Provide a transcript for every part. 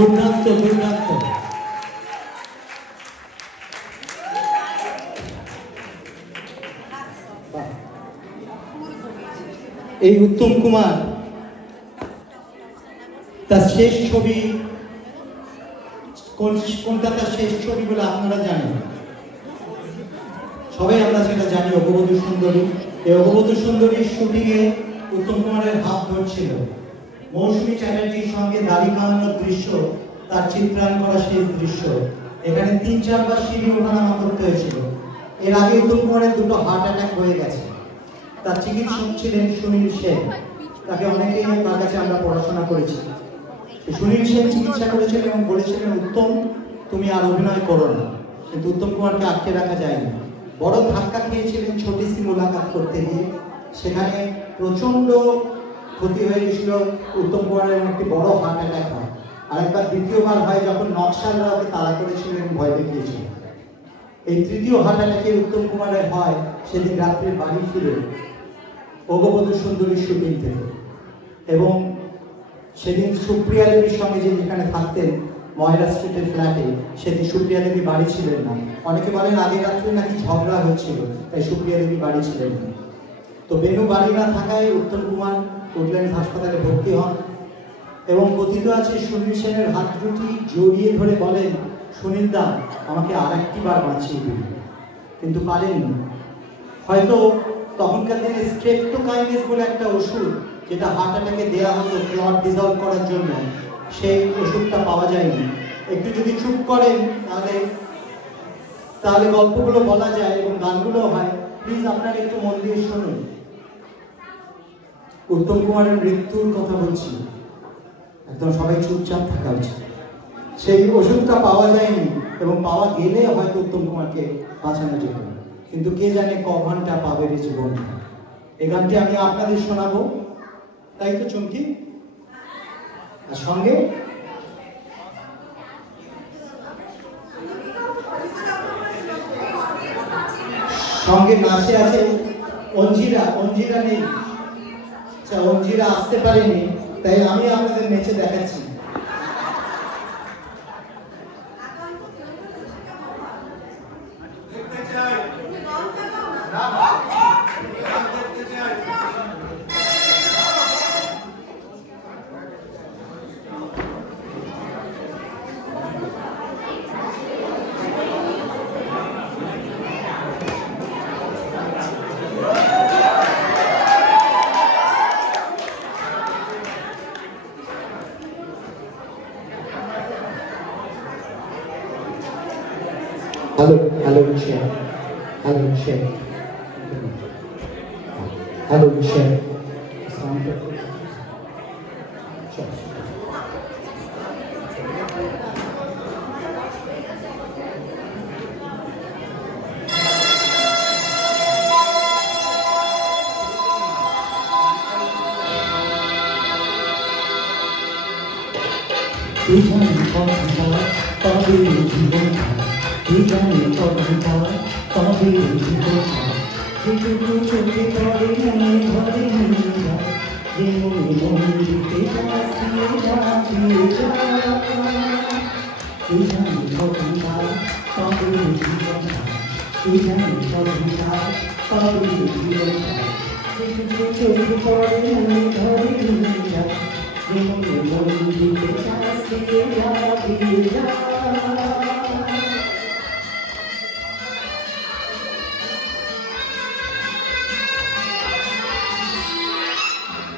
দুর্দান্ত দুর্দান্ত। এই উত্তম কুমার তার শেষ ছবি কোনটা, তার শেষ ছবি বলে আপনারা জানেন, সবাই আমরা সেটা জানি, অগবধূ সুন্দরী। এই অগবধূ সুন্দরীর শুটিংয়ে উত্তম কুমারের হাত ধরছিল মৌসুমী চ্যাটার্জির সঙ্গে দাড়ি কামানোর দৃশ্য, তার চিত্রায়ন করা শেষ দৃশ্য। এখানে ৩-৪ বার সিঁড়ি ওঠানামা করতে হয়েছিল। এর আগে উত্তম কুমারের দুটো হার্ট অ্যাটাক হয়ে গেছে। তার চিকিৎসক ছিলেন সুনীল সেন, তাকে অনেকেই তার কাছে আমরা পড়াশোনা করেছি। সুনীল সেন চিকিৎসা করেছিলেন এবং বলেছিলেন, উত্তম তুমি আর অভিনয় করো না। কিন্তু উত্তম কুমারকে আটকে রাখা যায়নি। বড় ধাক্কা খেয়েছিলেন ছোটি সি মুলাকাত করতে গিয়ে, সেখানে প্রচন্ড ক্ষতি হয়ে গেছিল। উত্তম কুমারের একটি বড় হার্ট অ্যাটাক হয়। আরেকবার দ্বিতীয়বার হয় যখন নকশালরা ওকে তাড়া করেছিলেন, ভয় দেখিয়েছিলেন। এই তৃতীয় হার্ট অ্যাটাকে উত্তম কুমারের হয় সেদিন রাত্রে বাড়ি ফিরে অগবধূ সুন্দরীর শুটিং থেকে। এবং সেদিন সুপ্রিয়া দেবীর সঙ্গে যে যেখানে থাকতেন ময়রা স্ট্রিটের ফ্ল্যাটে, সেদিন সুপ্রিয়া দেবী বাড়ি ছিলেন না। অনেকে বলেন আগের রাত্রে নাকি ঝগড়া হচ্ছিল, তাই সুপ্রিয়া দেবী বাড়ি ছিলেন না। তো বেনু বাড়ি না থাকায় উত্তম কুমার উডল্যান্ড হাসপাতালে ভর্তি হন এবং কথিত আছে সুনীল সেনের হাত দুটি জড়িয়ে ধরে বলেন, সুনীল দা আমাকে আর একটি বার বাঁচিয়ে দিন। কিন্তু পারেননি। হয়তো তখনকার দিনে স্ট্রেপ্টোকাইনেস বলে একটা ওষুধ, যেটা হার্ট অ্যাটাকে দেওয়া হতো ক্লট ডিজলভ করার জন্য, সেই ওষুধটা পাওয়া যায়নি। একটু যদি চুপ করেন তাহলে গল্পগুলো বলা যায় এবং গানগুলো হয়। প্লিজ আপনারা একটু মন দিয়ে শুনুন। উত্তম কুমারের মৃত্যুর কথা বলছি, একদম সবাই চুপচাপ থাকা উচিত। সেই ওষুধটা পাওয়া যায়নি এবং পাওয়া গেলে হয়তো উত্তম কুমারকে বাঁচানো যেত, কিন্তু কে জানে ক ঘন্টা পাবে রে জীবন। এই গানটি আমি আপনাদের শোনাবো, তাই তো চমকি? আর সঙ্গে সঙ্গে নাচে আছে অঞ্জিরা। অঞ্জিরা নেই, আচ্ছা অঞ্জিরা আসতে পারেনি, তাই আমি আপনাদের নেচে দেখাচ্ছি। Hello, Michelle. Hello, Michelle. Hello, Michelle. He got me talking about Bobby and people. He could go to the party and the party and the party. They only want to take us to the party. He got me talking about Bobby and people. He got me talking about Bobby and people. He could go to the party and the party and the party. They only want to take us to the party.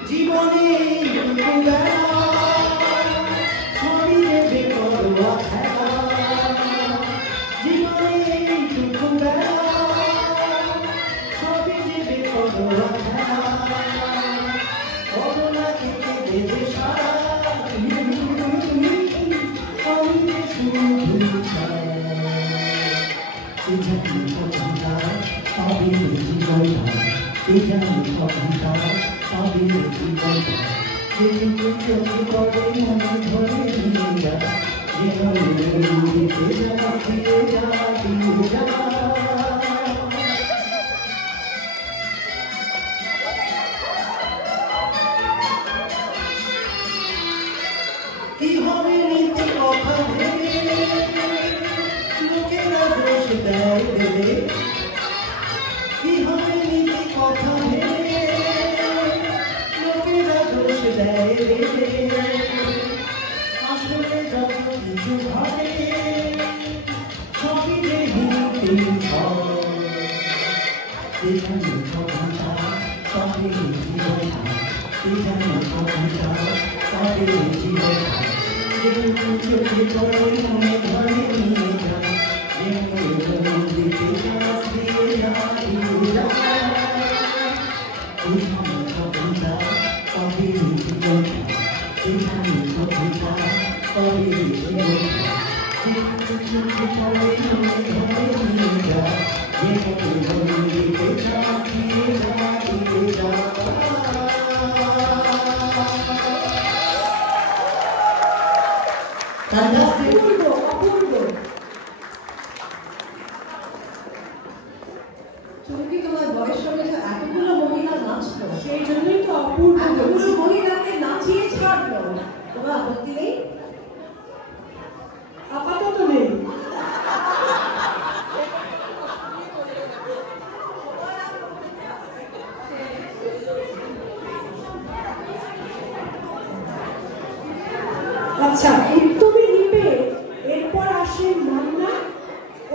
জীবনে ছড়িয়ে বেপরোয়া খেলা, জীবনে ছড়িয়ে বেপরোয়া খেলা, corona থেকে দেবে সারা, আমি শুধু জীবনটা সবই জীবনটা, জীবনটা সবই জীবনটা, কিন্তু চোখে পড়ে মনে ধরে নিয়ে জীবনে দিতে যাওয়া ফিরে যাওয়া ফিরে যাওয়া। কি হবে নীতি কথা ভেবে লোকেরা দোষ দেয় দেবে কি হবে নীতি কথা ভেবে লোকেরা দোষ দেয় দেবে আসলে যত কিছু ঘটে সবই যে হিন্দি যেখানে সবটা সবই জীবন যেখানে সবটা সবই জীবন চোখে পড়ে মনে ধরে নিয়ে যায় দিতে চাষ দিয়ে যায় যেখানে সবটা সবই জীবন যেখানে সবটা সবই জীবন চোখে পড়ে মনে ধরে নিয়ে যায় দিতে চাষ দিয়ে যায় তুমি তোমার বয়স সঙ্গে এতগুলো মহিলা নাচলো সেই জন্যই তো অপূর্ব এতগুলো মহিলাকে নাচিয়ে ছাড়লো তোমার আপত্তি নেই আপাতত নেই আচ্ছা উত্তমী লিপে এরপর আসে মান্না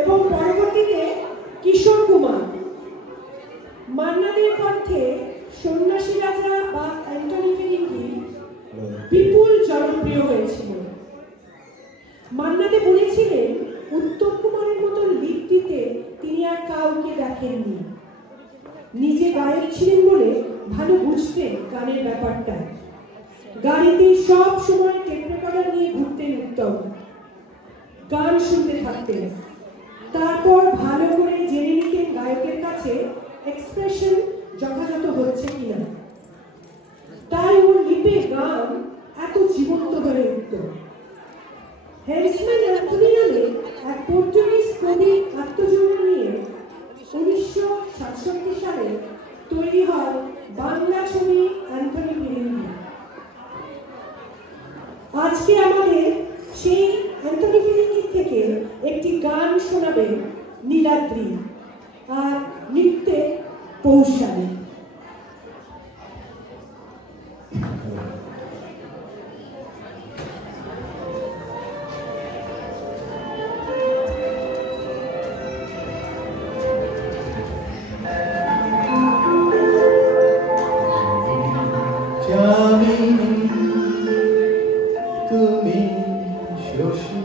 এবং পরবর্তীতে কিশোর কুমার মান্নাদের কণ্ঠে সন্ন্যাসী রাজা বা অ্যান্টনি ফিরিঙ্গি বিপুল জনপ্রিয় হয়েছিল মান্নাদে বলেছিলেন উত্তম কুমারের মতো লিপ দিতে তিনি আর কাউকে দেখেননি নিজে গায়ক ছিলেন বলে ভালো বুঝতেন গানের ব্যাপারটা গাড়িতে সব সময় টেপ রেকর্ডার নিয়ে ঘুরতেন উত্তম গান শুনতে থাকতেন তারপর ভালো করে জেনে নিতেন গায়কের কাছে এক্সপ্রেশন যথাযথ হচ্ছে কিনা তাই ওর লিপে গান এত জীবন্ত হয়ে উঠত হ্যারিসম্যান অ্যান্থনি নামে এক পর্তুগিজ কবি আত্মজীবনী নিয়ে 1967 সালে তৈরি হয় বাংলা ছবি অ্যান্থনি ফিরিঙ্গি আজকে আমাদের সেই অ্যান্থনি ফিরিঙ্গি থেকে একটি গান শোনাবেন নীলাদ্রি আর নৃত্যে পৌশালী তুমি শশী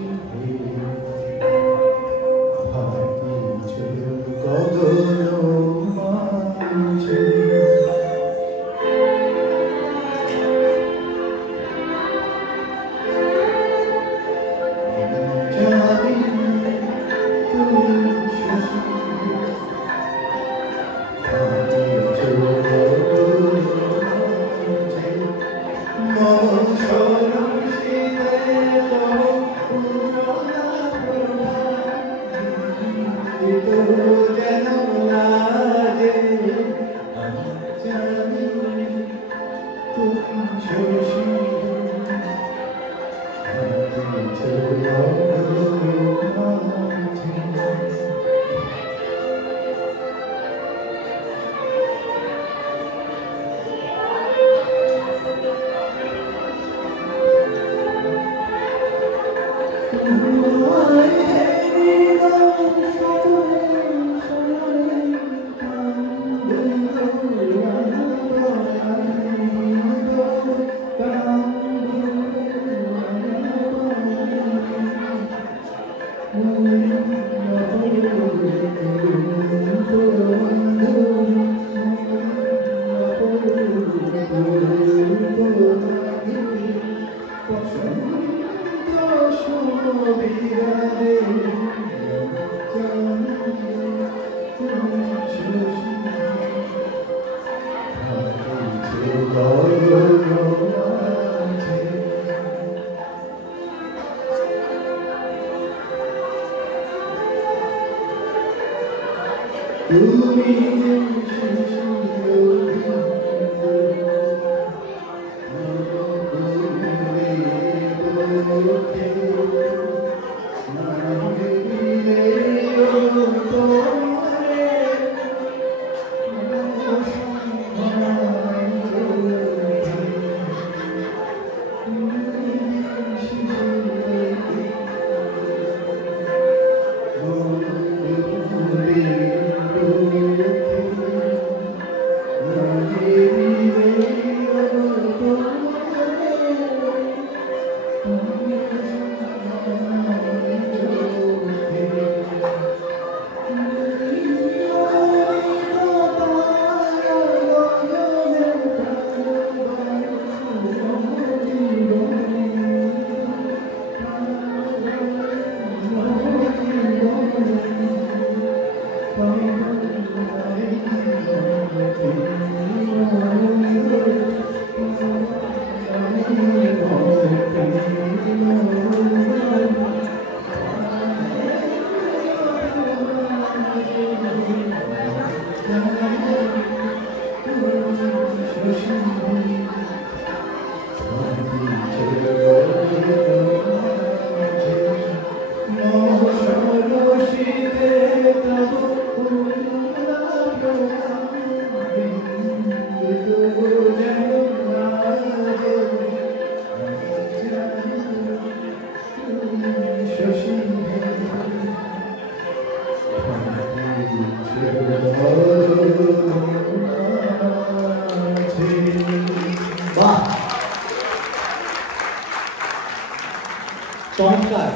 চমৎকার।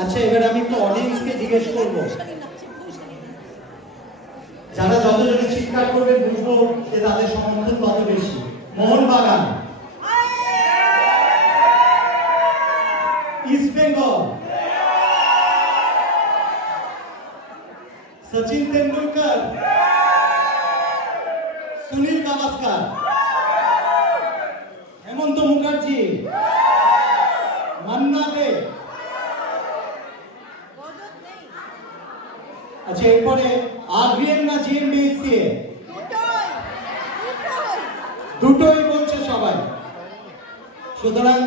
আচ্ছা, এবার আমি একটু অডিয়েন্সকে জিজ্ঞেস করব, যারা যত জোরে চিৎকার করবে বুঝবো যে তাদের সমর্থন কত বেশি। মোহনবাগান, ইস্ট বেঙ্গল, সচিন তেন্ডুলকর, সুনীল গাভাস্কার, হেমন্ত মুখার্জি, মান্না দে। আচ্ছা, এরপরে আরবিএন না জিএমবিসিএ? দুটোই বলছে সবাই। সুতরাং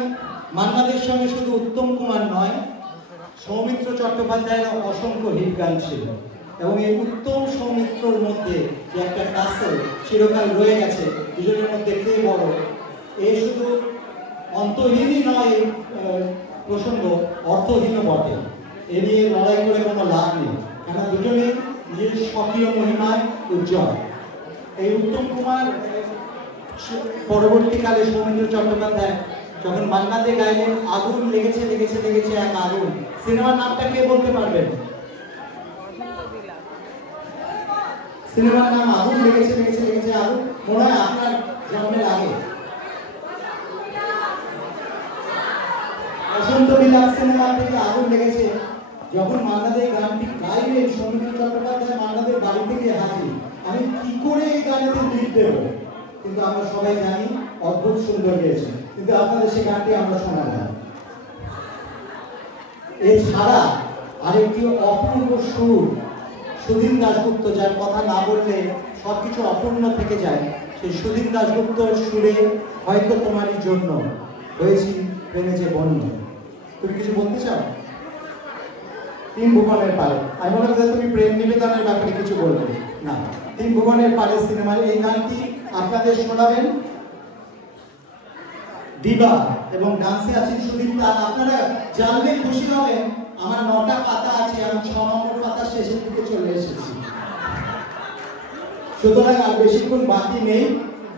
মান্নাদের সঙ্গে শুধু উত্তম কুমার নয়, সৌমিত্র চট্টোপাধ্যায়ের অসংখ্য হিট গান ছিল, এবং এই উত্তম সৌমিত্রর মধ্যে যে একটা টাসেল চিরকাল রয়ে গেছে, দুজনের মধ্যে কে বড়, এ শুধু অন্তহীনই নয়, প্রসঙ্গ অর্থহীনও বটে। এ নিয়ে লড়াই করে কোনো লাভ নেই, কেন দুজনেই নিজের স্বকীয় মহিমায় উজ্জ্বল। এই উত্তম কুমার পরবর্তীকালে সৌমিত্র চট্টোপাধ্যায় যখন মান্নাতে গাইলেন আগুন লেগেছে লেগেছে লেগেছে এক আগুন, সিনেমার নামটা কে বলতে পারবেন? সিনেমার নাম আগুন লেগেছে লেগেছে লেগেছে আগুন, মনে হয় আপনার জন্মের আগে। বসন্ত বিলাস সিনেমা থেকে আগুন লেগেছে। যখন মান্নাদের গানটি গাইলেন সৌমিত্র চট্টোপাধ্যায় মান্নাদের বাড়ি থেকে হাজির, আমি কি করে এই গানেতে লিড দেব, কিন্তু আমরা সবাই জানি অদ্ভুত সুন্দর গেয়েছে, কিন্তু আপনাদের সেই গানটি আমরা শোনা যায়। এছাড়া আরেকটি অপূর্ব সুর সুধীন দাশগুপ্ত, যার কথা না বললে সবকিছু অপূর্ণ থেকে যায়, সেই সুধীন দাশগুপ্তর সুরে হয়তো তোমারই জন্য হয়েছি প্রেমে যে বন্য। তুমি কিছু বলতে চাও? তিন ভুবনের পারে, আমি মনে করি তুমি প্রেম নিবেদনের ব্যাপারে কিছু বলবে না। তিন ভুবনের পারে সিনেমার এই গানটি আপনাদের শোনাবেন দিবা, এবং ডান্সে আছেন সুদীপ্তা। আপনারা জানলে খুশি হবেন, আমার 9টা পাতা আছে, আমি 6 নম্বর পাতা শেষের দিকে চলে এসেছি। সুতরাং আর বেশিক্ষণ বাকি নেই,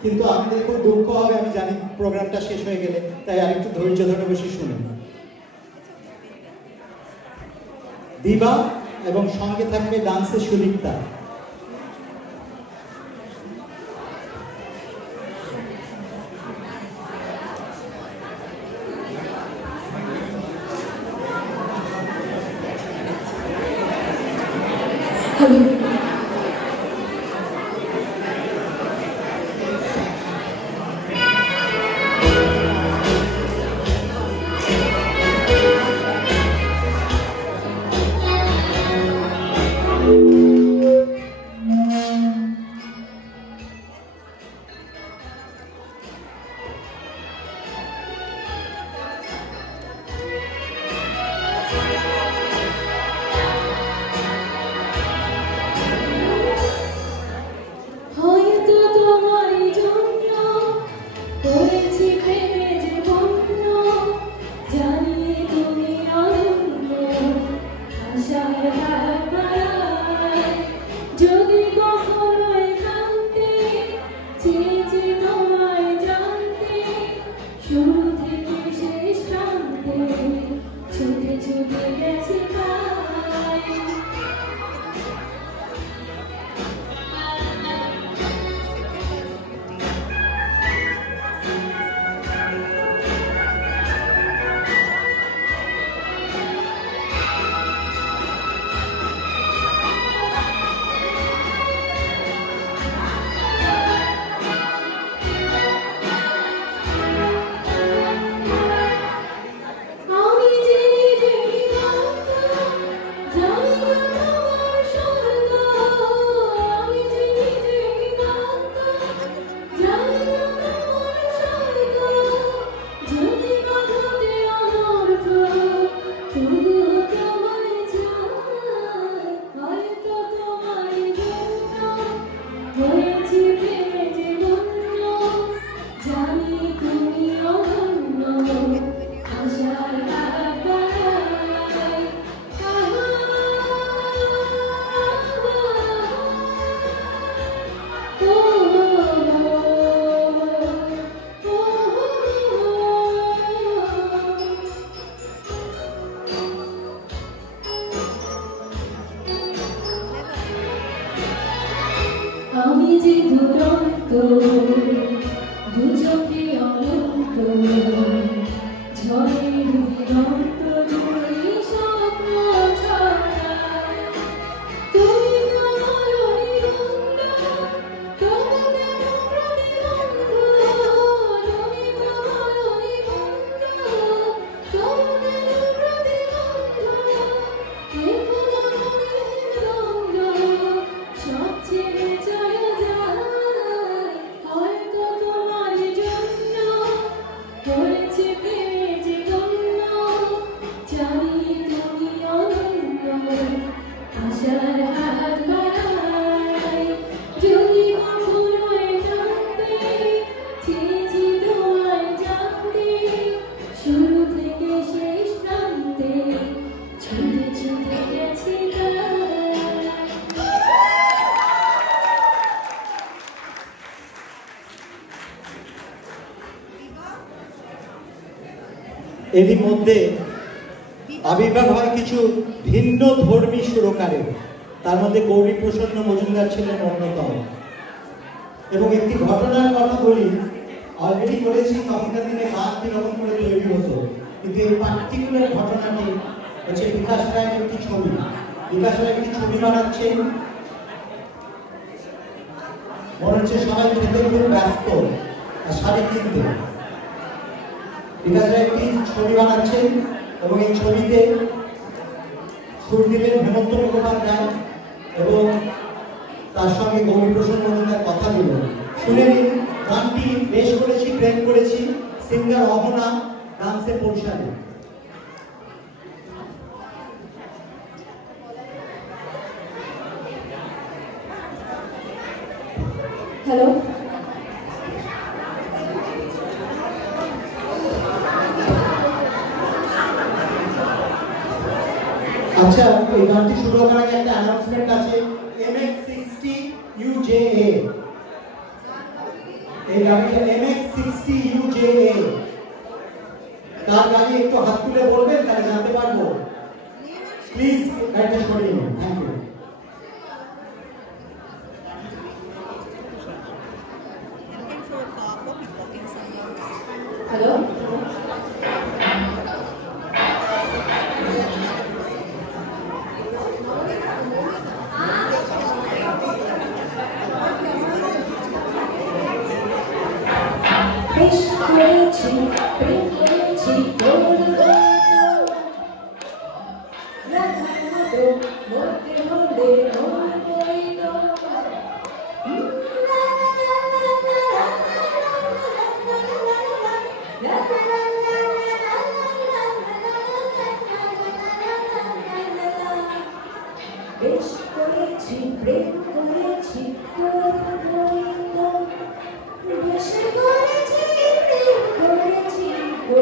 কিন্তু আপনাদের খুব দুঃখ হবে আমি জানি প্রোগ্রামটা শেষ হয়ে গেলে, তাই আরেকটু ধৈর্য ধরে বেশি শুনুন। দিবা এবং সঙ্গে থাকবে ডান্সে সুদীপ্তা। এরই মধ্যে আবির্ভাব হয় কিছু ভিন্ন ধর্মী সুরকারের, তার মধ্যে গৌরী প্রসন্ন মজুমদার ছিলেন অন্যতম। এবং একটি ঘটনার কথা বলি, অলরেডি বলেছি তখনকার দিনে গান কিরকম করে তৈরি হতো, কিন্তু এই পার্টিকুলার ঘটনাটি হচ্ছে বিকাশ রায়ের একটি ছবি। বিকাশ রায় একটি ছবি বানাচ্ছে, মনে হচ্ছে সবাই খেতে খুব ব্যস্ত আর শাড়ি কিনতে। বিকাশ রায় একটি ছবি বানাচ্ছেন এবং এই ছবিতে সুর দিলেন হেমন্ত মুখোপাধ্যায় এবং তার সঙ্গে গৌরী প্রসন্ন মজুমদার কথা দিলেন। শুনে নিন, গানটি বেশ করেছি, প্রেম করেছি, সিঙ্গার অহনা, ডান্সে পৌঁছাবে। হ্যালো, আচ্ছা, এই গানটি শুরু হওয়ার আগে একটা অ্যানাউন্সমেন্ট আছে। MX60 UJA, এই গাড়িটা MX60 UJA, তার গাড়ি একটু হাত তুলে বলবেন, তাহলে জানতে পারবো। প্লিজ গাড়িটা সরিয়ে নিন, থ্যাংক ইউ। হ্যালো, বেশ করেছি, প্রেম করেছি, বেশ করেছি, প্রেম করেছি, আমি বেশ করেছি, প্রেম করেছি, আমার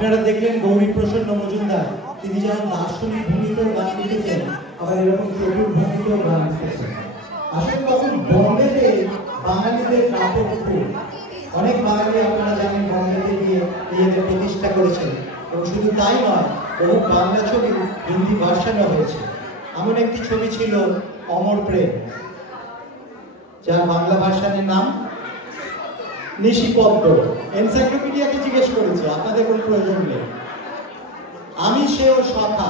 আপনারা দেখলেন গৌরী প্রসন্ন মজুমদার, তিনি যেমন দার্শনিক ভঙ্গিতেও গান লিখেছেন, আবার এরকম চতুর ভঙ্গিতেও গান লিখেছেন। আসলে তখন বম্বেতে বাঙালিদের নাটক খুব, অনেক বাঙালি আপনারা জানেন বম্বেতে গিয়ে নিজেদের প্রতিষ্ঠা করেছেন, এবং শুধু তাই নয়, বহু বাংলা ছবি হিন্দি ভার্সানও হয়েছে। এমন একটি ছবি ছিল অমর প্রেম, যার বাংলা ভার্সানের নাম নিশিপদ্ম। এনসাইক্লোপিডিয়াকে জিজ্ঞেস করেছে, আপনাদের কোনো প্রয়োজন নেই। আমি সেও সখা,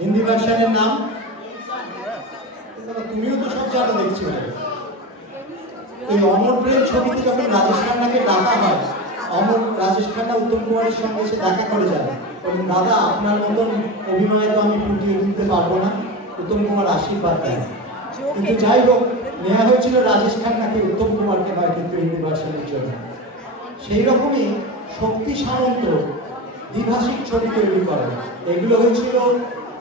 হিন্দি ভার্সানের নাম, তুমিও তো সব জানো দেখছি। এই অমর প্রেম ছবিতে যখন রাজেশ খান্নাকে ডাকা হয়, রাজেশ খান্না উত্তম কুমারের সঙ্গে এসে দেখা করে যায়, দাদা আপনার মতন অভিনয় তো আমি ফুটিয়ে তুলতে পারবো না, উত্তম কুমার আশীর্বাদ দেয়। কিন্তু যাই হোক, নেওয়া হয়েছিল রাজেশ খান্নাকে, উত্তম কুমারকে নয়, কিন্তু হিন্দি ভার্সনের জন্য। সেই রকমই শক্তি সামন্ত দ্বিভাষিক ছবি তৈরি করে, এগুলো হয়েছিল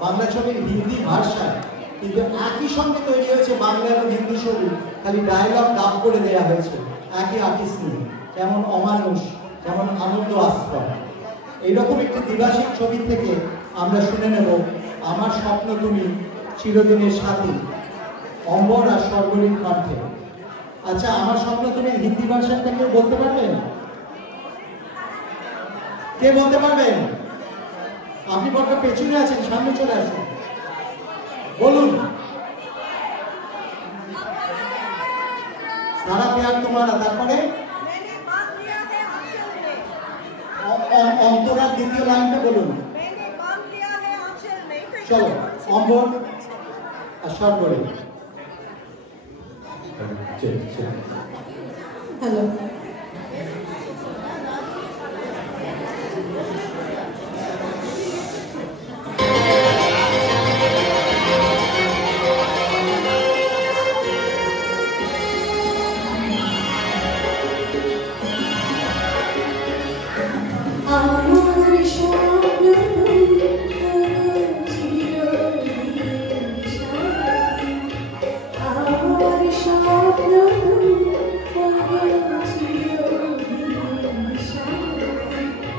বাংলা ছবির হিন্দি ভার্সন, কিন্তু একই সঙ্গে তৈরি হয়েছে বাংলা এবং হিন্দি ছবি, খালি ডায়লগ ডাব করে দেওয়া হয়েছে একই আর্টিস্ট নিয়ে, যেমন অমানুষ, যেমন আনন্দ আস্পদ। এইরকম একটি দ্বিভাষিক ছবি থেকে আমরা শুনে নেব আমার স্বপ্ন তুমি চিরদিনের সাথী, অম্বর আর সর্বরীর কণ্ঠে। আচ্ছা, আমার স্বপ্ন তুমি হিন্দি ভার্সনটা কেউ বলতে পারবেন? কে বলতে পারবেন? আপনি বড্ড পেছনে আছেন, সামনে চলে আসুন, বলুন। সারা প্যার তোমারা, তারপরে অন্তরার দ্বিতীয় লাইনটা বলুন। চলো, অম্বর আর সর্বরী। হ্যালো,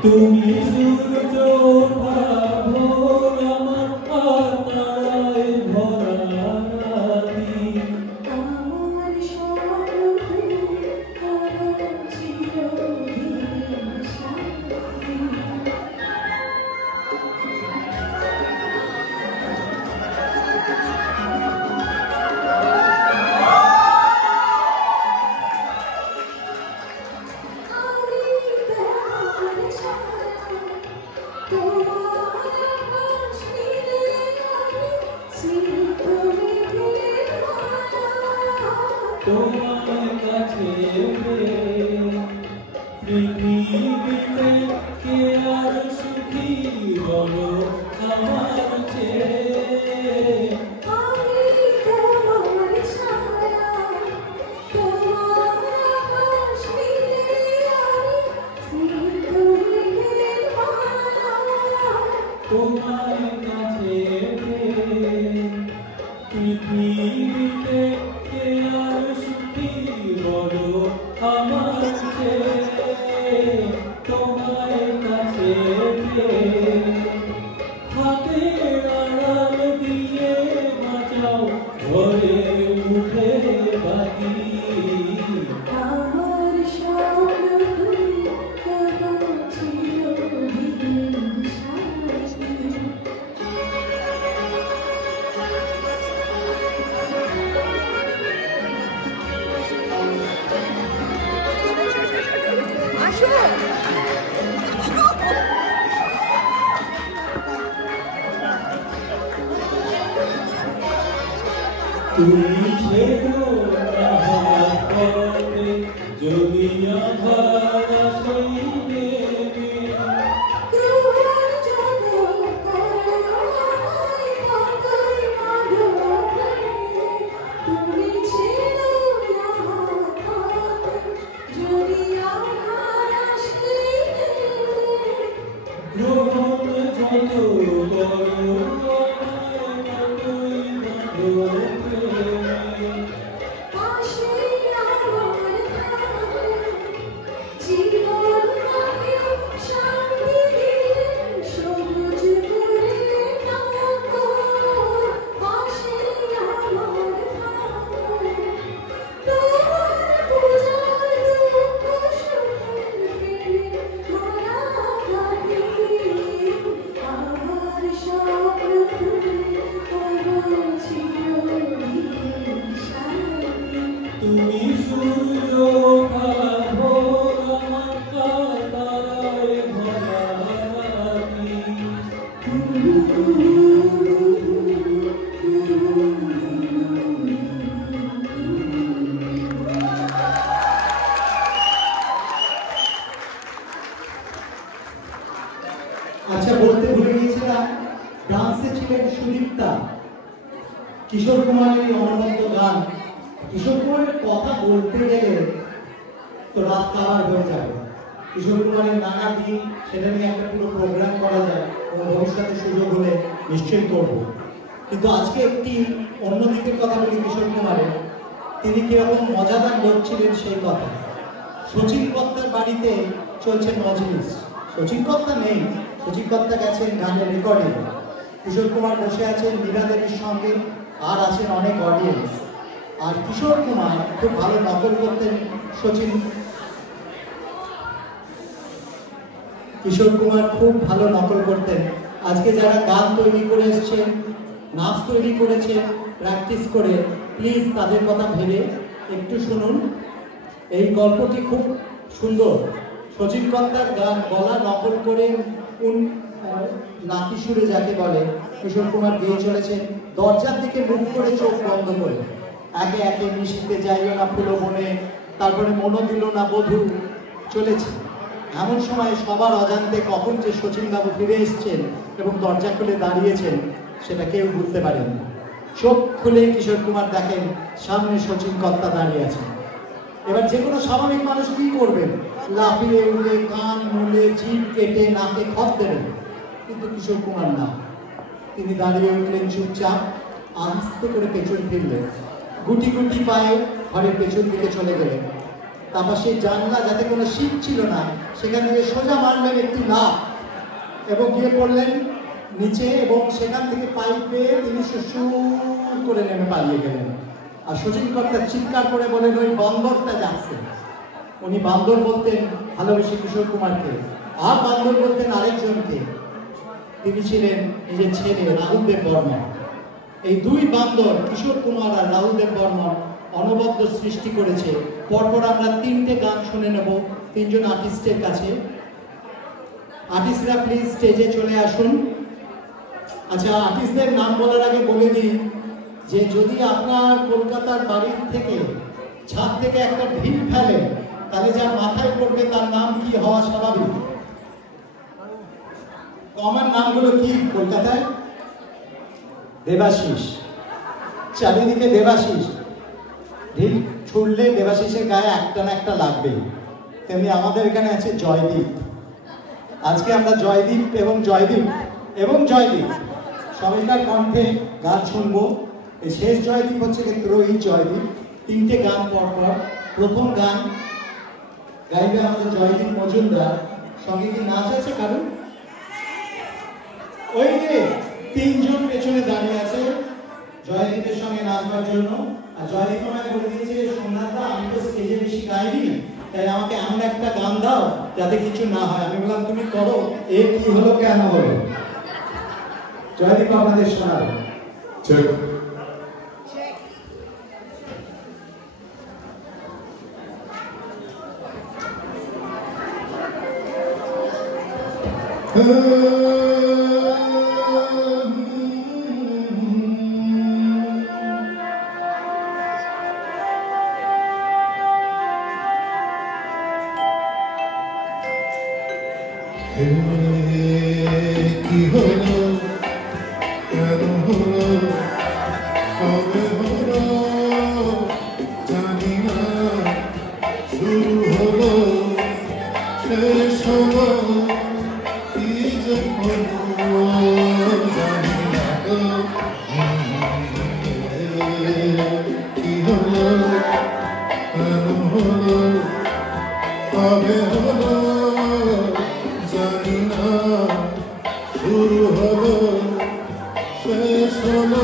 তুমি সূর্য ভাবো আমার আনায় ভরা রাতি, আমার স্বপ্ন চিরদিন সাথী। তোমার কাছে পৃথিবীতে কে আর সুখী বলো আমার চেয়ে, আমি তোমার ছায়া, তোমার আকাশ নীলে আমি স্নিগ্ধ মেঘের মালা। তোমার কাছে পৃথিবীতে কে আর সুখী বলো আমার চেয়ে, তোমার কাছে হাতের আড়াল দিয়ে বাঁচাও ঘরে উঠে বাকি, আমার স্বপ্ন তুমি কত চিরদিন সাথী। তুমি ছেড়ো আমার পথে যদি আমার সেই দেবে, গ্রহণ যত করো জীবন তুমি সূর্য কালো আমাকা তারায় ভরা রাতি। আচ্ছা, বলতে ভুলে গিয়েছিলাম, ডান্সে ছিলেন সুদীপ্তা। কিশোর কুমারের এই অনবদ্য গান, কিশোর কুমারের কথা বলতে গেলে তো রাত কাবার হয়ে যাবে। কিশোর কুমারের নানা দিন, সেটা নিয়ে একটা পুরো প্রোগ্রাম করা যায় এবং ভবিষ্যতে সুযোগ হলে নিশ্চয়ই করব। কিন্তু আজকে একটি অন্য দিকের কথা বলি কিশোর কুমারের। তিনি কিরকম মজাদার লোক ছিলেন সেই কথা। শচীন কর্তার বাড়িতে চলছে মজলিস। শচীন কর্তা নেই, শচীন কর্তা গেছেন গানের রেকর্ডিং। কিশোর কুমার বসে আছেন মীরা দেবীর সঙ্গে, আর আছেন অনেক অডিয়েন্স। আর কিশোর কুমার খুব ভালো নকল করতেন কিশোর কুমার খুব ভালো নকল করতেন। আজকে যারা গান তৈরি করে এসছেন, নাচ তৈরি করেছে প্র্যাকটিস করে, প্লিজ তাদের কথা ভেবে একটু শুনুন। এই গল্পটি খুব সুন্দর। শচীন কর্তার গান গলা নকল করে নাকি সুরে যাকে বলে, কিশোর কুমার গেয়ে চলেছেন দরজার দিকে মুখ করে চোখ বন্ধ করে। একে একে মিশিতে যাইও না ফুলো বনে, তারপরে মনো দিল না বধূ চলেছে। এমন সময় সবার অজান্তে কখন যে শচীনবাবু ফিরে এসছেন এবং দরজা খুলে দাঁড়িয়েছেন সেটা কেউ বুঝতে পারেন। চোখ খুলে কিশোর কুমার দেখেন সামনে শচীন কর্তা দাঁড়িয়ে আছেন। এবার যে কোনো স্বাভাবিক মানুষ কি করবেন? লাফিয়ে উঠে কান মুলে জিভ কেটে নাকে খত দেবেন। কিন্তু কিশোর কুমার না, তিনি দাঁড়িয়ে উঠলেন চুপচাপ, আস্তে করে পেছন ফিরলেন, গুটি গুটি পায়ে ঘরের পেছন দিকে চলে গেলেন। তারপর সেই জানলা, যাতে কোনো শীত ছিল না, সেখান থেকে সোজা মারলেন একটি লাফ এবং গিয়ে পড়লেন নিচে, এবং সেখান থেকে পাইপ পেয়ে তিনি সুর করে নেমে পালিয়ে গেলেন। আর শচীন কর্তা চিৎকার করে বলেন, ওই বান্দরটা যাচ্ছে। উনি বান্দর বলতেন ভালোবেসে কিশোর কুমারকে, আর বান্দর বলতেন আরেকজনকে। তিনি ছিলেন নিজের ছেলে রাহুল দেব বর্মন। এই দুই বান্দর, কিশোর কুমার আর রাহুল দেব বর্মন, অনবদ্য সৃষ্টি করেছে। পরপর আমরা তিনটে গান শুনে নেব তিনজন আর্টিস্টের কাছে। আর্টিস্টরা প্লিজ স্টেজে চলে আসুন। আচ্ছা, আর্টিস্টদের নাম বলার আগে বলে দিই যে যদি আপনার কলকাতার বাড়ির থেকে ছাদ থেকে একটা ঢিল ফেলে, তাহলে যার মাথায় পড়বে তার নাম কি হওয়া স্বাভাবিক? কমন নামগুলো কি কলকাতায়? দেবাশিস, চারিদিকে দেবাশিস। ঢিল ছুড়লে দেবাশিসের গায়ে একটা না একটা লাগবেই। তেমনি আমাদের এখানে আছে জয়দীপ। আজকে আমরা জয়দীপ এবং জয়দীপ এবং জয়দীপ সবাইকার কণ্ঠে গান শুনবো। এই শেষ জয়দীপ হচ্ছে ত্রয়ী জয়দীপ। তিনটে গান পরপর। প্রথম গান গাইবে আমাদের জয়দীপ মজুমদার। সঙ্গে কি নাচ আছে কারণ? ওই যে তিনজন পেছনে দাঁড়িয়ে আছে জয়দীপের সঙ্গে নাচবার জন্য। আর জয়দীপ আমাকে বলে দিয়েছে, সোমনাথদা আমি তো স্টেজে বেশি গাইনি, তাই আমাকে এমন একটা গান দাও যাতে কিছু না হয়। আমি বললাম তুমি করো। এ কি হলো কেন হলো? জয়দীপ আপনাদের শোনাবে। কি হলো, কেন হলো, কবে হলো জানি না, শুরু হলো শেষ হলো কি যে হলো জানি না তো। কি হলো, কেন হলো, কবে হলো জানি না, শুরু হলো শেষ হলো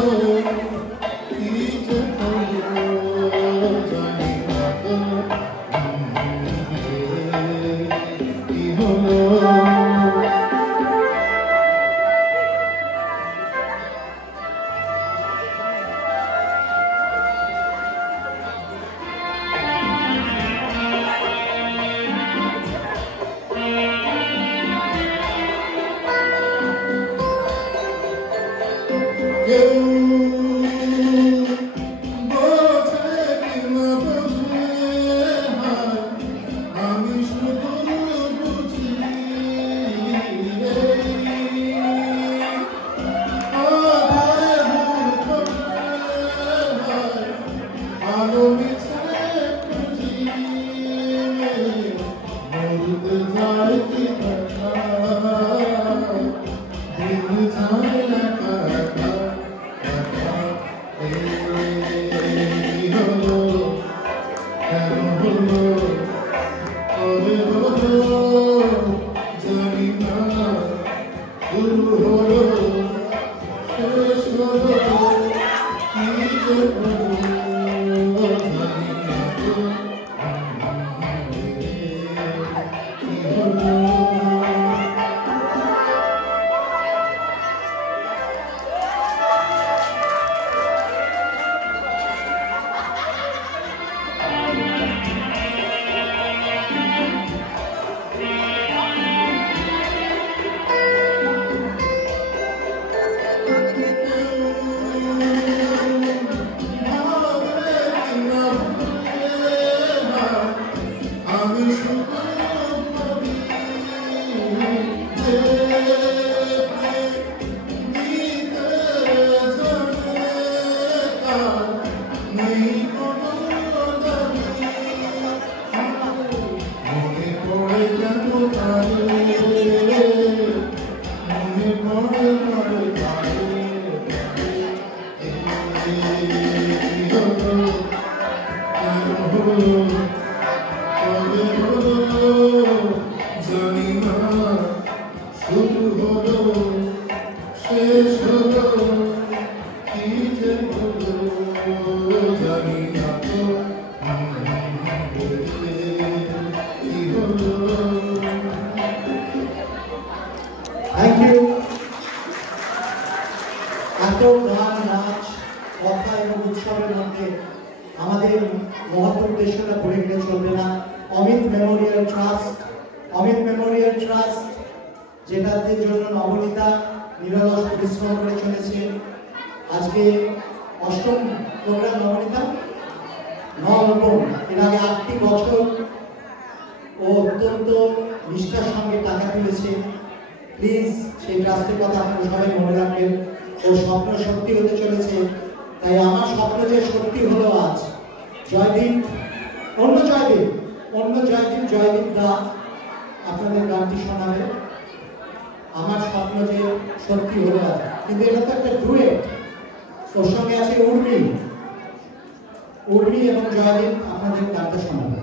কি যে হলো জানি না তো। কি হলো আলো মিছে খুঁজি মরতে যায় কি কথা দিন যায় একা একা একা এই হলো কেন হলো কবে হলো জানি না শুরু হলো শেষ হলো কি যে হলো জানি না তো কি হলো আমি শুধু ভাবি যে দিতে জানে তার নেই কোনো দাবি মনে পড়ে কেন তারে মনে পড়ে পড়ে তারে এই হলো কেন হলো কবে হলো জানি না শুরু হলো শেষ হলো কি যে হলো জানি না তো কি হলো থ্যাংক ইউ। এত গান নাচ কথা এবং উৎসবের মধ্যে আমাদের মহৎ উদ্দেশ্যটা ভুলে গেলে চলবে না। অমিত মেমোরিয়াল ট্রাস্ট যেটাতে জন্য নবনীতা নিরলস পরিশ্রম করে চলেছে। আজকে অষ্টম প্রোগ্রাম নবনীতা নবম, এর আগে 8টি বছর ও অত্যন্ত নিষ্ঠার সঙ্গে টাকা তুলেছে। প্লিজ সেই ট্রাস্টের কথা আপনারা সবাই মনে রাখবেন। ও স্বপ্ন সত্যি হতে চলেছে, তাই আমার স্বপ্ন যে সত্যি হলো আজ। অন্য জয়দীপ দা আপনাদের গানটি শোনাবে। আমার স্বপ্ন যে সত্যি হলো আজ, কিন্তু এটা তো একটা ডুয়েট। ওর সঙ্গে আছে উর্মি এবং জয়দীপ আপনাদের গানটা শোনাবে।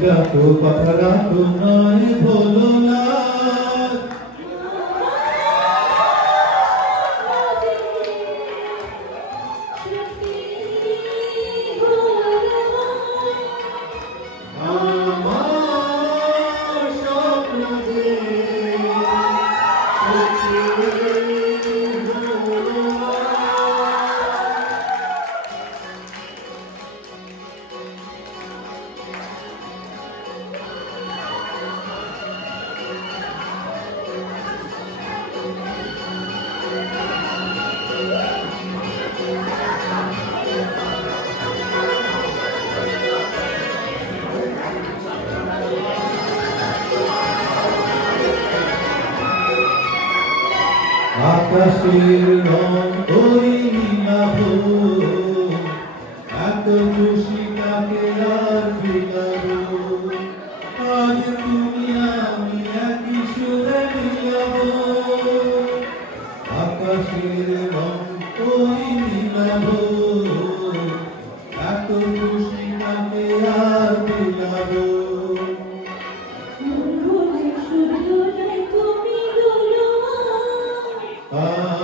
ডাকো কথা রাখো নয় ভোলো না আকাশের রং ওই নীলাভ এত খুশি কাকে আর ফিরাবো আজ তুমি আমি একই সুরে মিলাবো আকাশের রং ওই নীলাভ এত খুশি কাকে আর ফিরাবো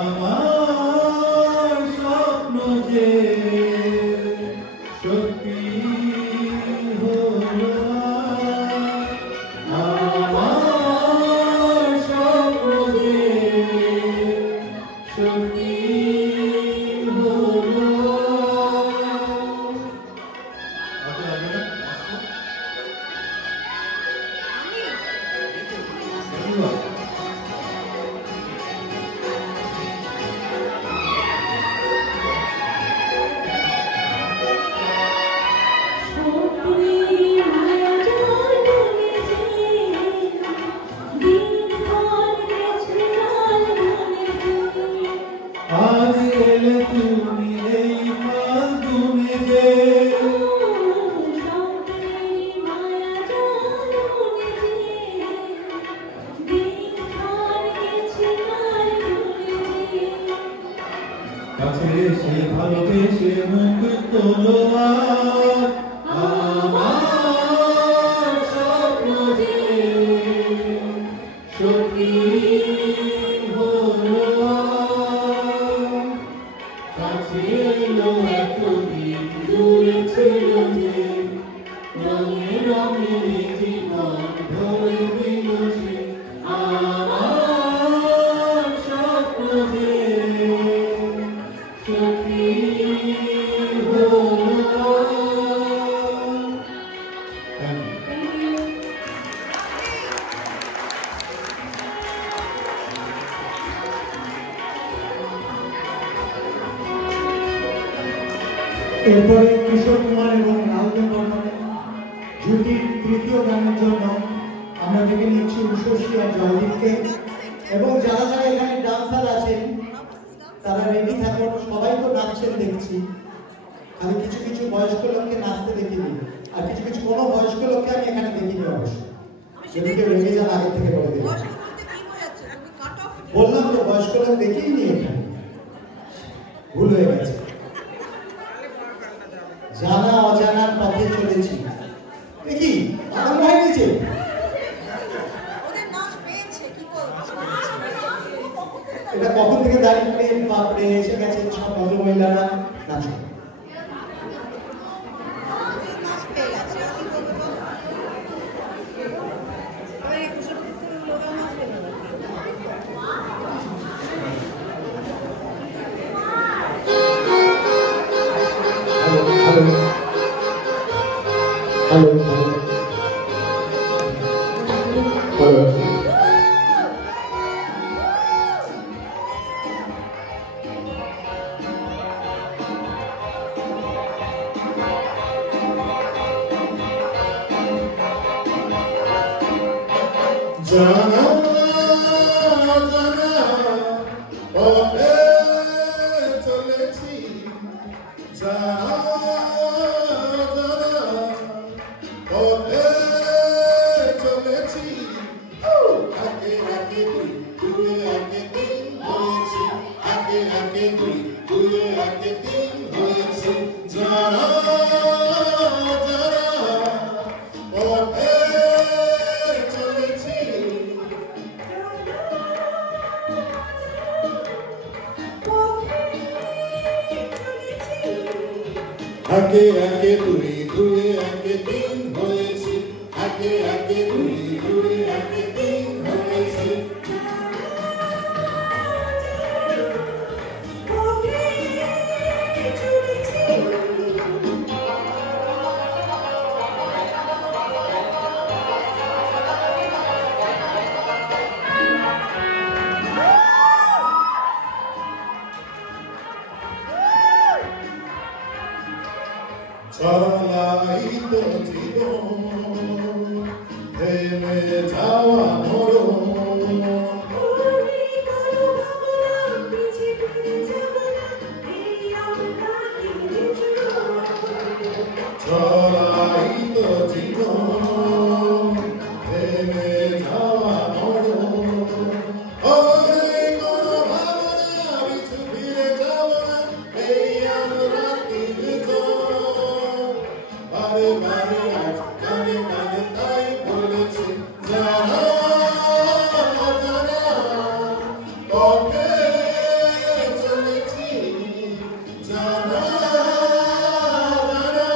আমার স্বপ্ন যে সত্যি হলো আমার স্বপ্ন যে সত্যি হলো আজ এলে তুমি এই ফাল্গুনে যে কাছে এসে ভালোবেসে মুখ তোলো আজ আমার স্বপ্ন যে সত্যি হলো কাছে এলো এতদিন দূরে ছিল যে রঙে রঙে জীবন ভরে দিল সে আমার স্বপ্ন যে সত্যি হলো এরপরে কিশোর কুমার এবং লালন বর্মনের জুটির তৃতীয় গানের জন্য আমরা ডেকে নিচ্ছি উষসী আর জয়দীপকে এবং যারা যারা এখানে ডান্সার আছেন তারা রেডি থাকুন সবাই তো নাচছেন দেখছি আমি কিছু কিছু বয়স্ক লোককে নাচতে দেখিনি আর কিছু কিছু কোনো বয়স্ক লোককে আমি এখানে দেখিনি অবশ্য সেদিকে রেগে যান আগে থেকে বলে দিই বললাম তো বয়স্ক লোক দেখেই নি এখানে ভুল হয়ে গেছে জানা অজানার পথে চলেছি দেখি আমার ভাই নিচে এটা কখন থেকে দাঁড়িয়ে বাপরে এসে গেছে সব ভদ্রমহিলারা নাচ Hello. Hello. জানা জানা পথে চলেছি জানা জানা পথে চলেছি আগে আগে দুয়ে আগে দিন হয়েছি আগে আগে দুয়ে আগে দিন হয়েছি জানা জানা একে একে দুই দুই একে তিন হয়েছি একে একে দুই দুই একে তিন হয়েছি চলাই তো জীবন থেমে যাওয়া মরণ চলাই তো জীবন থেমে যাওয়া মরণ ওই কোনো ভাবনা পিছু ফিরে যাব না এই আমরা বারে বারে আজ কানে কানে তাই বলেছি জানা জানা পথে চলেছি জানা জানা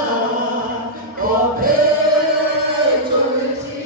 পথে চলেছি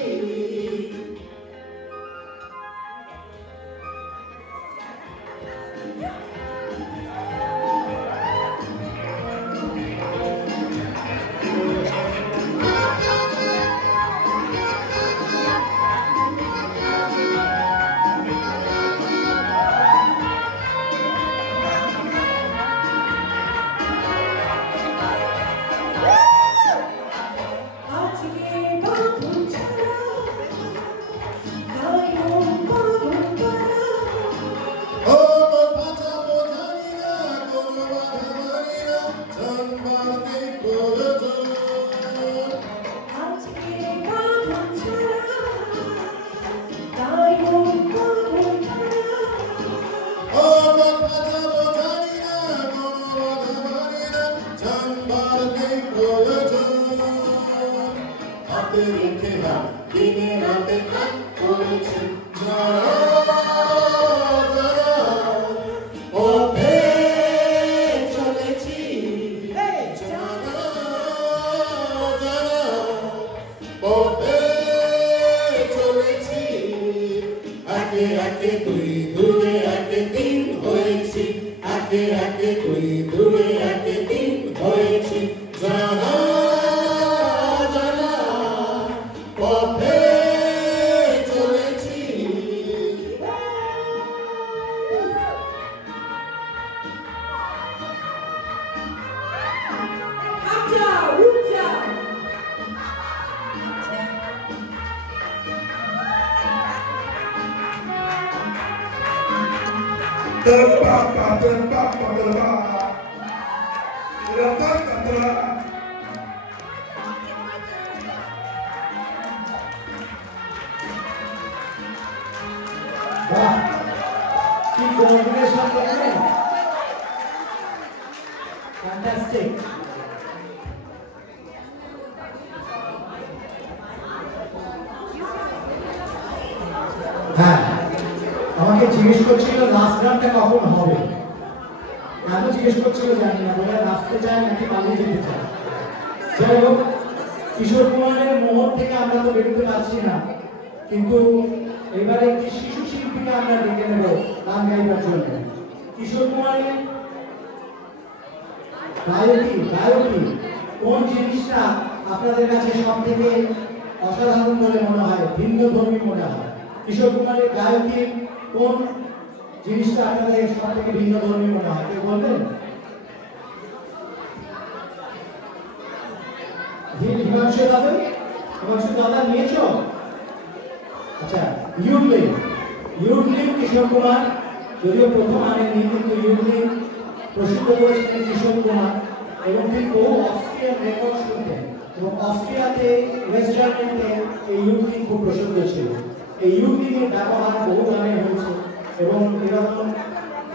Fantastic. হ্যাঁ আমাকে জিজ্ঞেস করছিল লাস্ট গানটা কখন হবে কেন জিজ্ঞেস করছিল জানি না বলে নাচতে চায় নাকি পালিয়ে যেতে চায় যাই হোক কিশোর কুমারের মোহর থেকে আমরা তো বেরোতে পারছি না কিন্তু এবারে একটি শিশু শিল্পীকে আমরা ডেকে নেব গান গাইবার জন্য কিশোর কুমারের গায়কি কোন জিনিসটা আপনাদের কাছে সব থেকে অসাধারণ বলে মনে হয় ভিন্নধর্মী মনে হয় কিশোর কুমারের গায়কি কোন জিনিসটা আপনাদের সব থেকে ভিন্নধর্মী মনে হয় কেউ বলবেন হিমাংশু দাদা নিয়েছো আচ্ছা ইউডলিন কিশোর কুমার যদিও প্রথম আনেনি কিন্তু ইউডলিন প্রসিদ্ধ করেছিলেন কিশোর কুমার এবং তিনি বহু অস্ট্রিয়ান রেকর্ড শুনতেন এবং অস্ট্রিয়াতে ওয়েস্ট জার্মানিতে এই ইউডলিন খুব প্রসিদ্ধ ছিল এই ইউডলিনের ব্যবহার বহু গানে হয়েছে এবং এরকম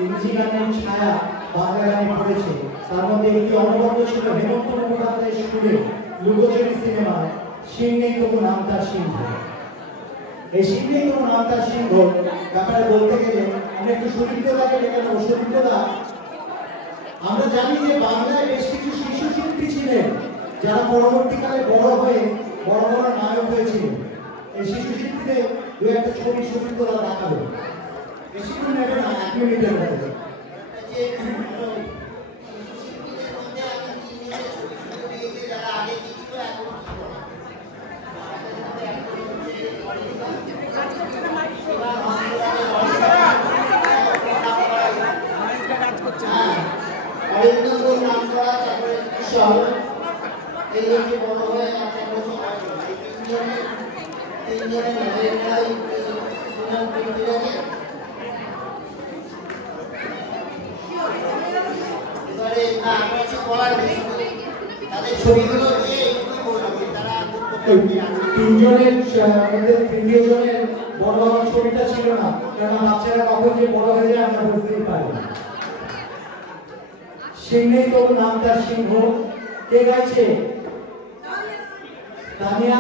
ইংরেজি গানের ছায়া বাংলা গানে পড়েছে তার মধ্যে একটি অনবদ্য ছিল হেমন্ত মুখোপাধ্যায়ের সুরে লুকোচুরি সিনেমায় সিংহে তবু নাম তার সিংহ এই সিংহে তবু নাম তার সিংহ ব্যাপারে বলতে গেলে আমরা একটু সুদীপ্তদাকে ডেকে নেব সুদীপ্তদা আমরা জানি যে বাংলায় বেশ কিছু শিশু শিল্পী ছিলেন যারা পরবর্তীকালে বড় হয়ে বড় বড় নায়ক হয়েছিলেন। এই শিশু শিল্পীদের দু একটা ছবি তোলা দেখাবো, বেশিক্ষণ নেবে না, 1 মিনিটের মধ্যে। তিনজনের মধ্যে তৃতীয়জনের বড় হওয়ার ছবিটা ছিল না, কারণ বাচ্চারা কখন যে বড় হয়ে যায় আমরা বুঝতেই পারি না। সিংহেই তো নাম তার সিংহ। কে গাইছে? তানিয়া,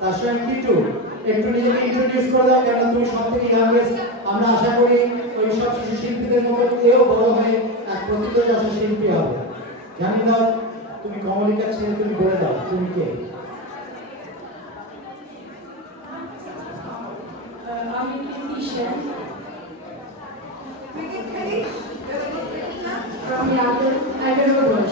তার সঙ্গে কিটু। একটু নিজেকে ইন্ট্রোডিউস করে দাও, কেন তুমি সব থেকে ইয়াংগেস্ট। আমরা আশা করি ওই সব শিশু শিল্পীদের মতো কেউ বড় হয়ে এক প্রকৃতযশা শিল্পী হবে। জানি দাও, তুমি কমলিকা ছেলে, তুমি বলে দাও তুমি কে? আমি কৃতি সেন from Agarwal.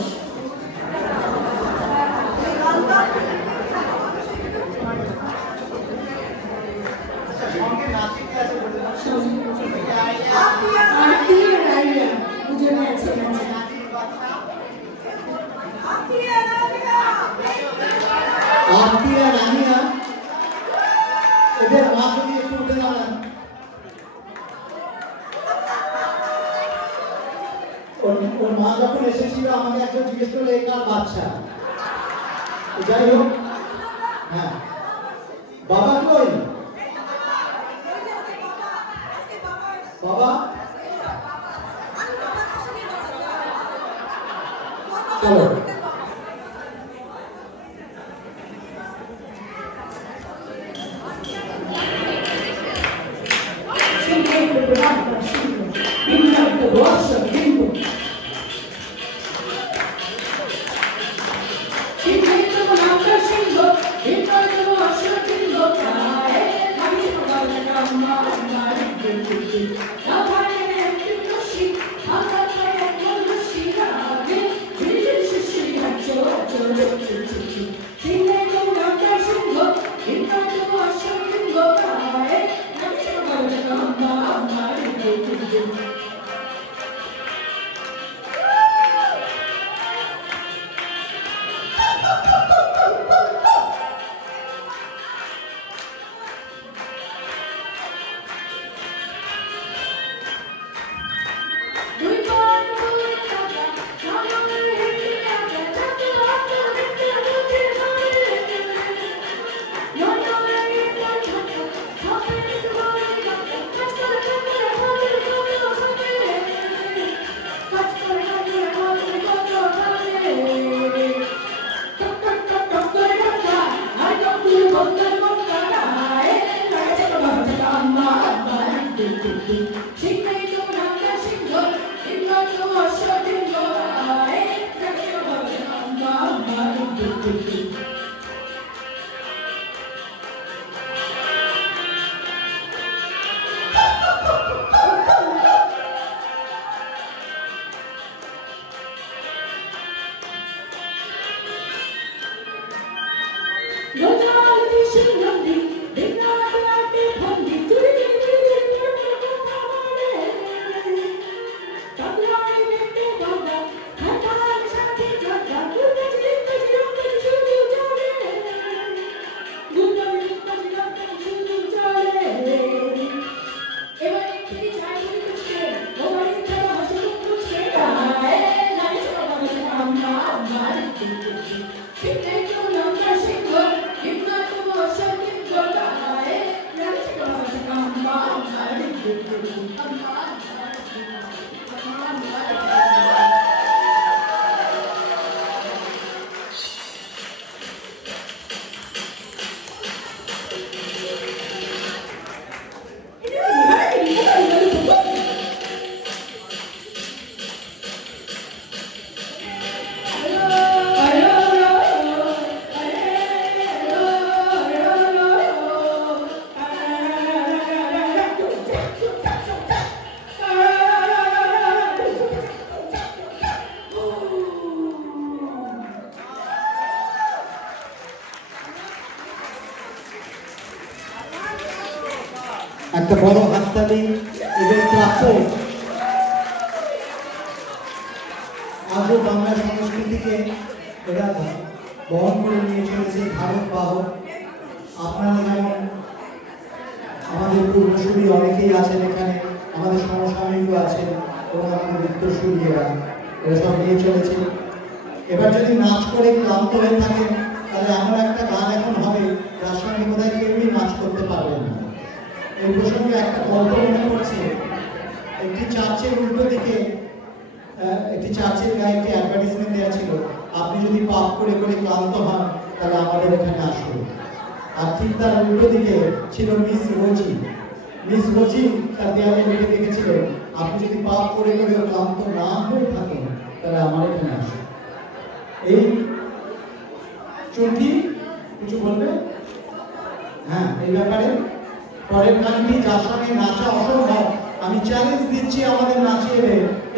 এদের মাকে দিয়ে একটু উঠে দাঁড়ান। ওর মা যখন এসেছিল আমাকে একজন জিজ্ঞেস করলো এই কার বাচ্চা। যাই হোক, হ্যাঁ, বাবা কই? বাবা চলো। একটা বড় হাততালি এদের প্রাপ্য। আজও বাংলা সংস্কৃতিকে এরা বহন করে নিয়ে চলেছে, ধারক বাহক। আপনারা যেমন আমাদের পূর্বসূরি অনেকেই আছেন এখানে, আমাদের সমসাময়িকও আছেন এবং আমাদের উত্তরসূরিরা, এরা সব নিয়ে চলেছে। এবার যদি নাচ করে ক্লান্ত হয়ে থাকেন তাহলে এমন একটা গান এখন হবে যার সঙ্গে বোধহয় কেউই নাচ করতে পারবেন না। এই প্রসঙ্গে একটা গল্প মনে পড়ছে। একটি চার্চের উল্টো দিকে একটি চার্চের গায়ে একটি অ্যাডভার্টাইজমেন্ট দেওয়া ছিল, আপনি যদি পাপ করে করে ক্লান্ত হন তাহলে আমাদের এখানে আসুন। আর ঠিক তার উল্টো দিকে ছিল মিস রোজি। মিস রোজি তার দেয়ালে লিখে দেখেছিলেন, আপনি যদি পাপ করে করে ক্লান্ত না হয়ে থাকেন তাহলে আমার এখানে আসুন। এই চুমকি কিছু বলবে? হ্যাঁ, এই ব্যাপারে পরের গানটি যার সঙ্গে নাচা অসম্ভব, আমি চ্যালেঞ্জ দিচ্ছি আমাদের নাচিয়ে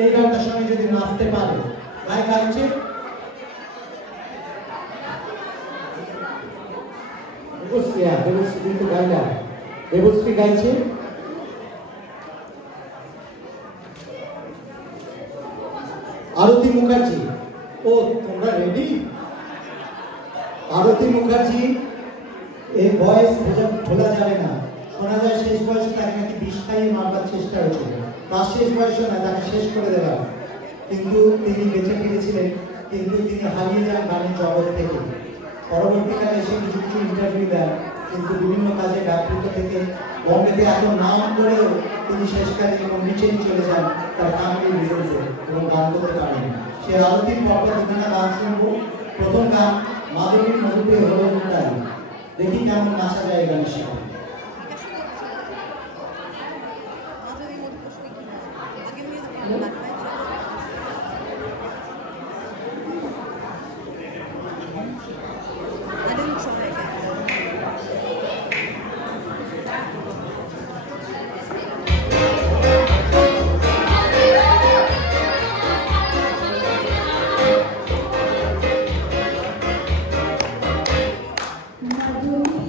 এই গানটার সঙ্গে যদি নাচতে পারে। গায়ে গাইছে দেবশ্রী, কিন্তু গাইলা দেবশ্রী গাইছে। আরতি মুখার্জি, ও তোমরা রেডি? আরতি মুখার্জি এই ভয়েস ভোলা যাবে না। শোনা যায় শেষ বয়সে তাকে নাকি বিষ খাইয়ে মারবার চেষ্টা হয়েছিল। তার শেষ বয়সে না, তাকে শেষ করে দেওয়া, কিন্তু তিনি বেঁচে ফিরেছিলেন। কিন্তু তিনি হারিয়ে যান গানের জগৎ থেকে। পরবর্তীকালে এসে কিছু কিছু ইন্টারভিউ দেন, কিন্তু বিভিন্ন কাজে ব্যাপৃত থেকে বম্বেতে এত নাম করেও তিনি শেষকালে এবং নিচেই চলে যান তার ফ্যামিলি রিজনসে এবং গান করতে পারেন। সে আরতির পরপর দুখানা গান শুনবো। প্রথম গান মাধবীর মধুতে হলো মুক্তারি। দেখি কেমন নাচা যায় এই গানের সাথে। Madhuri,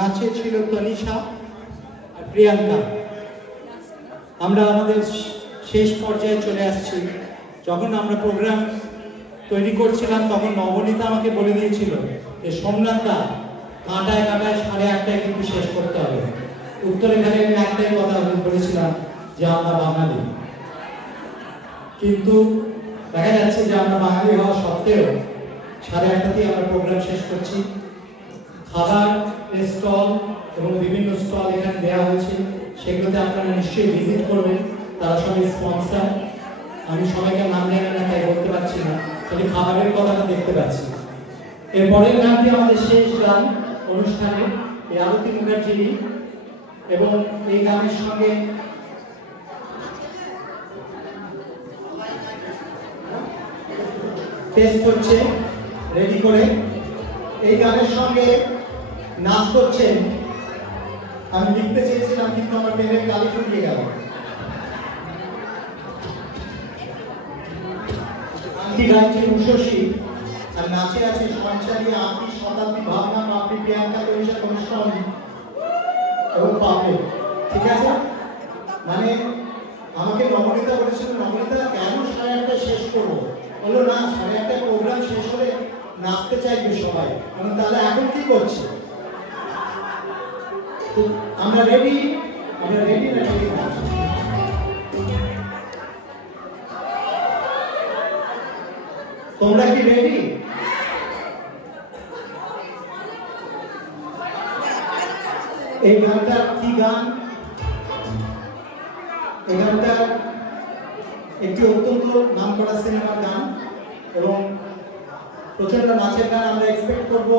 নাচে ছিল তনিষা আর প্রিয়াঙ্কা। আমরা আমাদের শেষ পর্যায়ে চলে আসছি। যখন আমরা প্রোগ্রাম তৈরি করছিলাম তখন নবনীতা আমাকে বলে দিয়েছিল যে সোমনাথ দা কাঁটায় কাঁটায় 8:30টায় কিন্তু শেষ করতে হবে। উত্তরে এখানে আমি একটাই কথা বলেছিলাম যে আমরা বাঙালি, কিন্তু দেখা যাচ্ছে যে আমরা বাঙালি হওয়া সত্ত্বেও 8:30টাতেই আমরা প্রোগ্রাম শেষ করছি। খাবার স্টল এবং বিভিন্ন স্টল এখানে দেওয়া হয়েছে, সেগুলোতে আপনারা নিশ্চয়ই ভিজিট করবেন। তারা সবাই স্পন্সর। আমি সবাইকে নাম জানি না তাই বলতে পারছি না, খালি খাবারের কথাটা দেখতে পাচ্ছি। এরপরের গানটি আমাদের শেষ গান অনুষ্ঠানে, এই আরতি মুখার্জি, এবং এই গানের সঙ্গে টেস্ট হচ্ছে রেডি করে। এই গানের সঙ্গে নাচ করছেন, আমি লিখতে চেয়েছিলাম কিন্তু আমার পেনের গালি ফুরিয়ে গেল। গানটি গাইছেন উষসী, আর নাচে আছে সঞ্চারী, আঁকি, শতাব্দী, ভাবনা, মাপি, প্রিয়াঙ্কা, তনিষা, অনুষ্ঠান এবং পাপে। ঠিক আছে, মানে আমাকে নবনীতা বলেছিল, নবনীতা কেন 8:30টায় শেষ করবো? বললো না, 8:30টায় প্রোগ্রাম শেষ হলে নাচতে চাইবে সবাই। তাহলে এখন কি করছে? আমরা রেডি? আমরা রেডি না? রেডি না? তোমরা কি রেডি? এই গানটা কি গান? এই গানটা একটি অত্যন্ত নামকরা সিনেমার গান এবং প্রচন্ড নাচের গান। আমরা এক্সপেক্ট করবো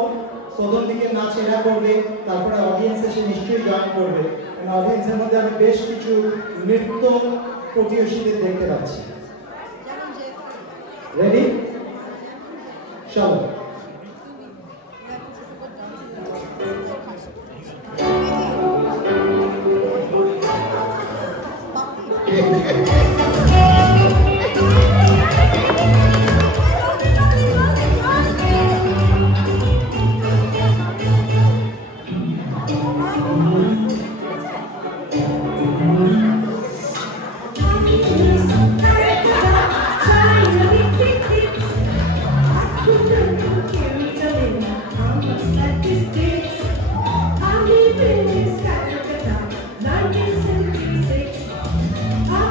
প্রথম দিকে নাচ এরা করবে, তারপরে অডিয়েন্স এসে নিশ্চয়ই জয়েন করবে। অডিয়েন্সের মধ্যে আমি বেশ কিছু নৃত্য প্রতিযোগীদের দেখতে পাচ্ছি। রেডি? চলো।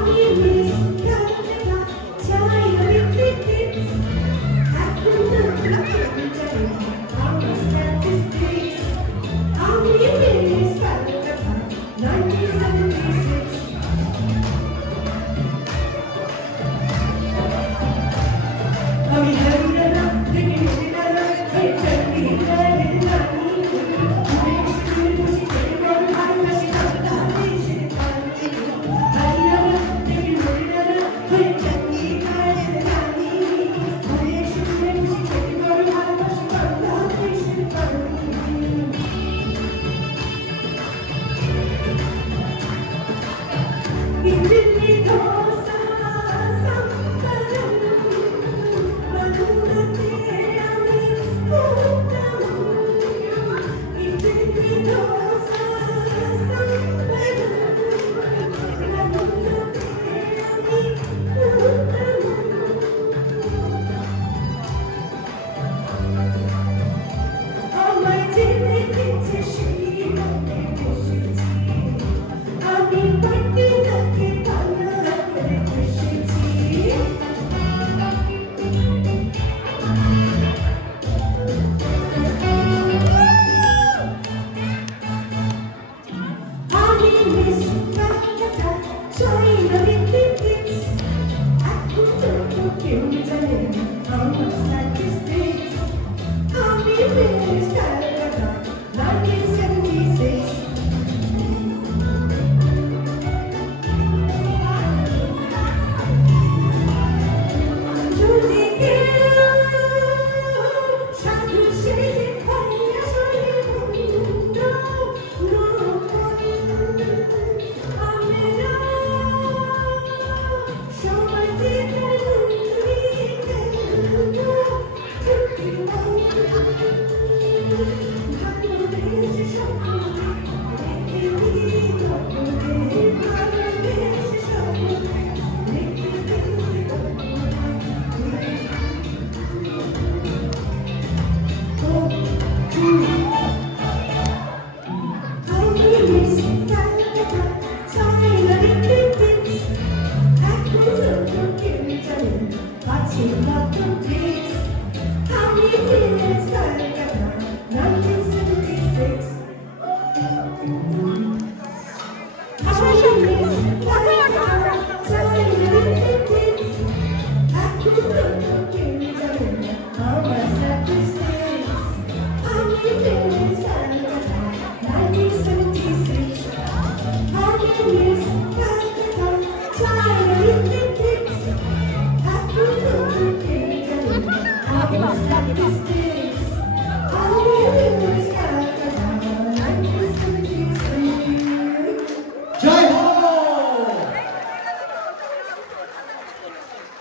I'm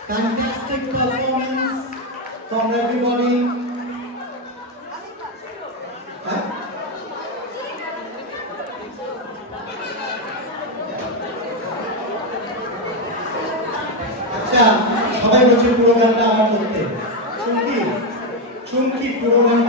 Fantastic performance from everybody. আচ্ছা, সবাই বলছে পুরো গানটা আমার করতে। চুমকি পুরো গানটা